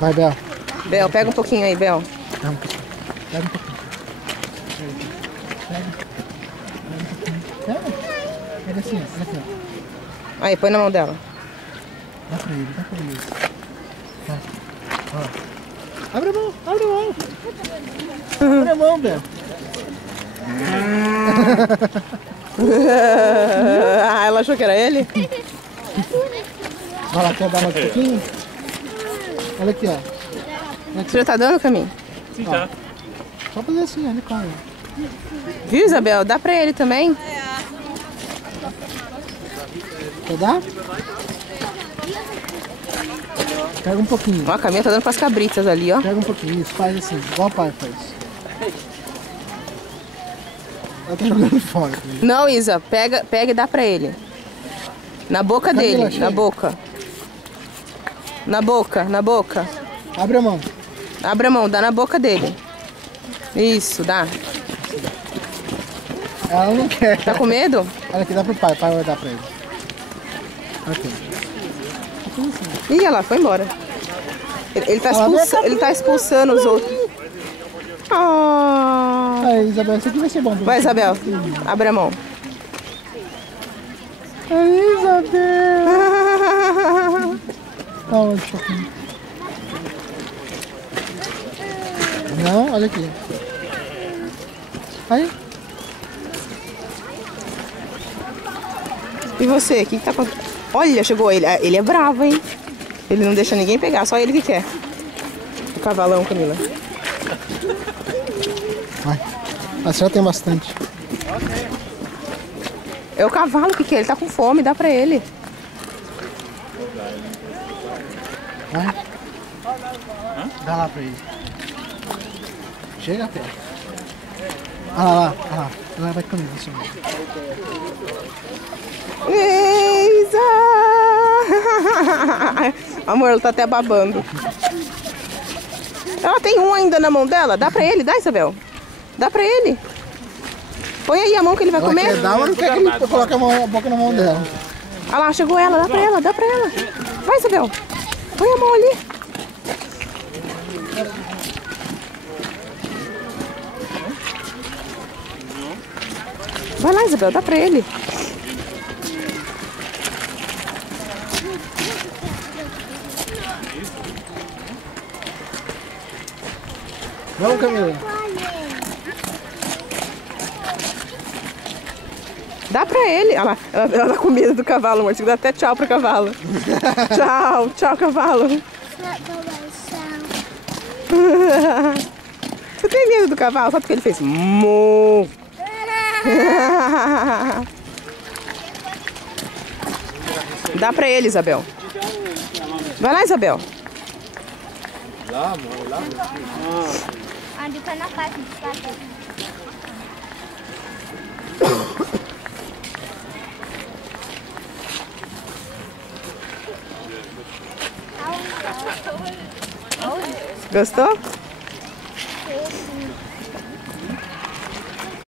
Vai, Bel. Bel, pega um pouquinho aí, Bel. Pega um pouquinho. Pega um pouquinho. Pega. Pega assim, ó. Olha aqui, ó. Aí, põe na mão dela. Dá pra ele, dá pra ele. Vai. Ó. Abre a mão, abre a mão. Abre a mão, Bel. Ah, ela achou que era ele? Vai lá, quer dar mais um pouquinho? Olha aqui, ó. Você já tá dando, Caminho? Sim, tá. Só fazer assim, ó. Ele come. Viu, Isabel? Dá pra ele também. Quer dar? Pega um pouquinho. Ó, a Caminha tá dando pras cabritas ali, ó. Pega um pouquinho. Isso, faz assim. Igual o pai faz. Ela tá jogando fora. Não, Isa, pega e dá pra ele. Na boca Camila, dele, chega. na boca. Na boca, na boca. Abre a mão. Abre a mão, dá na boca dele. Isso, dá. Ela não quer. Tá com medo? Olha aqui, dá pro pai. O pai vai dar pra ele. Olha aqui. Ih, olha lá, foi embora. Ele tá expulsando os outros. Ah. Aí, Isabel, isso aqui vai ser bom. Vai, Isabel, abre a mão. Aí, Isabel. Calma, um pouquinho. Não, olha aqui. Aí. E você, o que tá acontecendo? Olha, chegou ele. Ele é bravo, hein? Ele não deixa ninguém pegar, só ele que quer. O cavalão, Camila. Vai. A senhora tem bastante. É o cavalo que quer, ele tá com fome, dá pra ele. Vai. Dá lá pra ele. Chega perto. Ah lá, ah lá. Ela vai comer isso. Isa! Amor, ela tá até babando. Ela tem um ainda na mão dela. Dá pra ele, dá, Isabel? Dá pra ele. Põe aí a mão que ele vai Ela comer. quer dar, mas não quer que ele coloque a boca na mão dela. Ah lá, chegou ela, dá pra ela, dá pra ela. Vai, Isabel. Põe a mão ali. Vai lá, Isabel, dá pra ele. Vamos, Camila. Dá pra ele. Olha lá, ela tá com medo do cavalo, amor. Você dá até tchau pro cavalo. Tchau, tchau, cavalo. Você tem medo do cavalo? Só porque ele fez mo. Dá pra ele, Isabel. Vai lá, Isabel. Gostou?